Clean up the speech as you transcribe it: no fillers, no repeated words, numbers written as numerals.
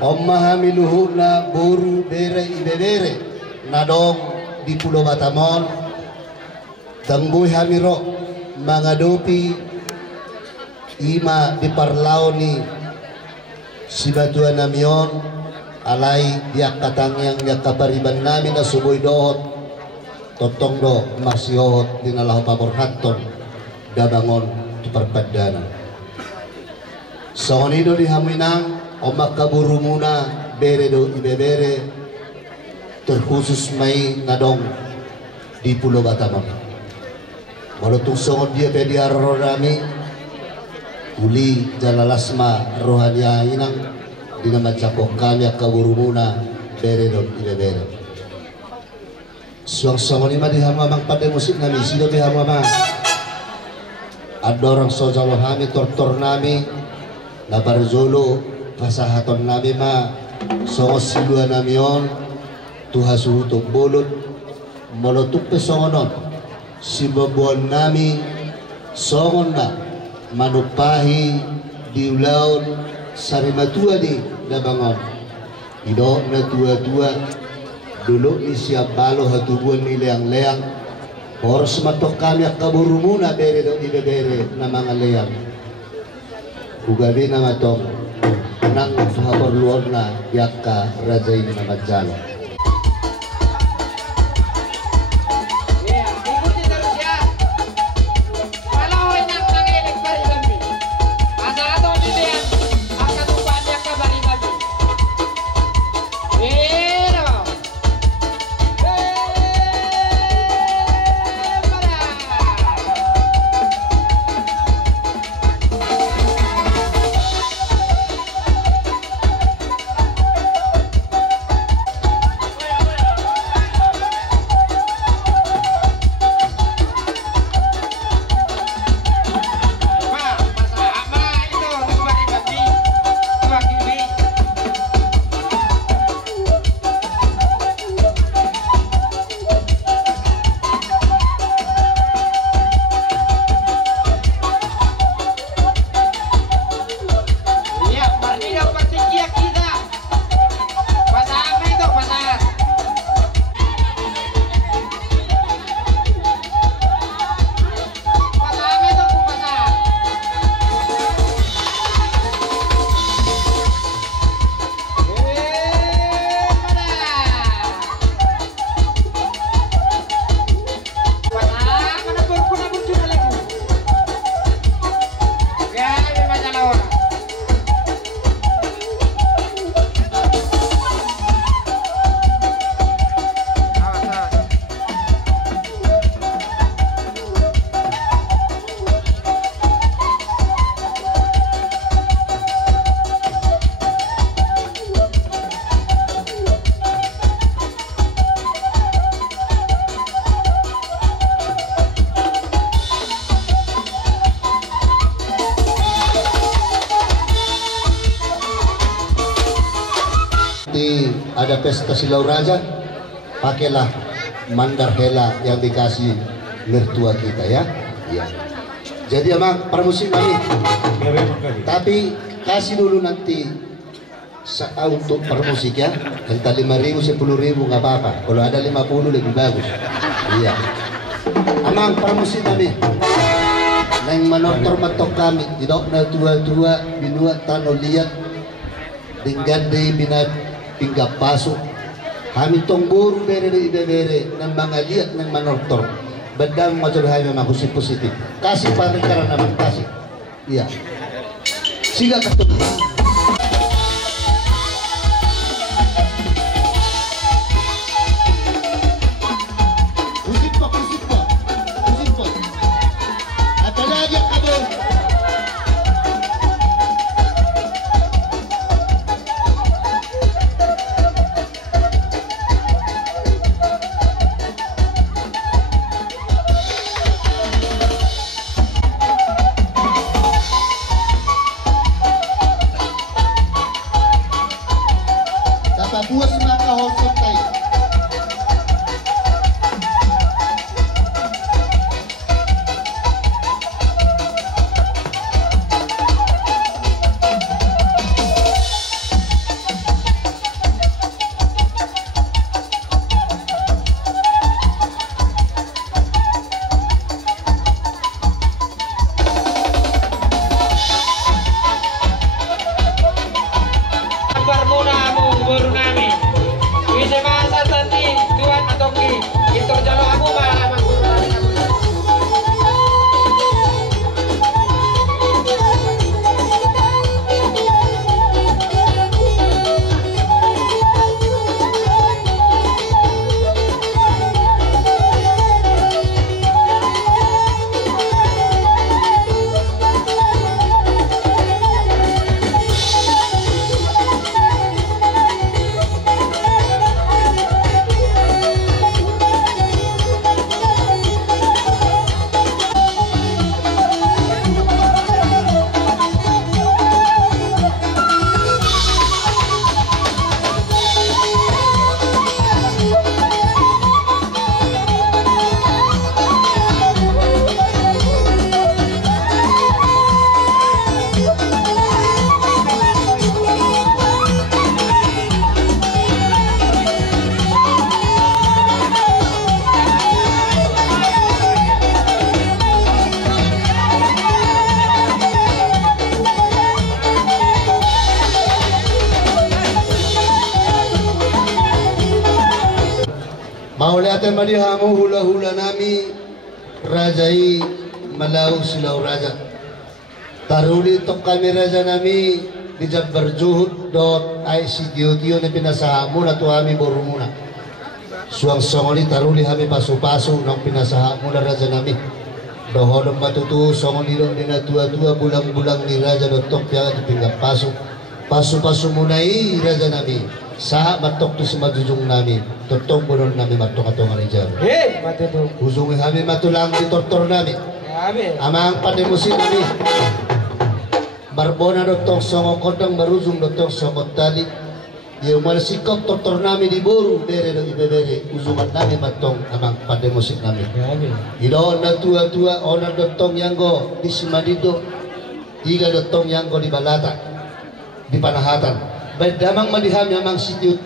Ommaha miluhuna buru bere ibebere nadong di Pulau Batamon tangbuy hamiro mangadopi ima di parlaw ni si batuan namion alay diak katangyang diak kapariban namin na suboy dohot totong do masihot dinalahu paborhaton dabangon tuparpadana sonido di haminang omak kaburu muna bere do ibebere terkhusus may nadong di Pulau Batamon malutong songon dia pediaro rami uli jalalasma rohania inang dinamacakok kami kaburu muna bere do ibebere suang songon ima di hamamang pada musik nami sido di hamamang ada orang sojalo hami tortor nami nabar zolo pasahaton nami ma songos silua namion tuha suhutok bolot molotuk pesongonon si babuan nami songon na manupahi di ulaun sarimatua di dabangon ido na tua-tua dulu ni siap balo hatubuan ni leang-leang poros matok kami kaburu muna bere do ibebere na mga leang ugabi na matong nang sahabor luar na yakka rajay na majalo. Ada pesta silau raja, pakailah mandar hela yang dikasih mertua kita ya. Iya. Jadi emang permusik kami. Tapi kasih dulu nanti untuk permusik ya. Entah 5.000, 10.000 nggak apa-apa. Kalau ada 50 lebih bagus. Iya. Emang permusik kami. Neng manotor matok kami. Tidak na tua-tua binua tano liat. Dinggandi binat tinggal pasok kami tongguru bere di ibebere ng mga liat ng manortor badang maturhay memang positif kasih panikaran naman kasih iya siga katulad pusip po at talagyak kabo buas na kahosok tayo. Paulatan madihamu hula-hula nami rajai malau silau raja. Taruli tok kami raja nami di Jabbar Juhud dot ay si Dio-Dio na pinasahamu na tuami borumuna. Suang songoli taruli kami pasu-pasu nang pinasahamu na raja nami. Dohodong matutu songoli dong dina tua-tua bulang-bulang ni raja dotok yang dipinggap pasu. Pasu-pasu munai raja nami. Saha matok tu semajujung nami. Totong bunon nami matok atong alijar. Matutu. Huzungi kami matulang di tortor nami. Amang pada musim nami. Barbona dotong songo kodang barujung dotong songo tali. Yang mana sikap tortor nami di boru bere do ibebere uzungan nami matong amang pada musim nami. Ilo na tua-tua ona dotong yanggo di Simadido. Iga dotong yanggo di Balata. Di Panahatan. Baik damang madiham yamang sitiut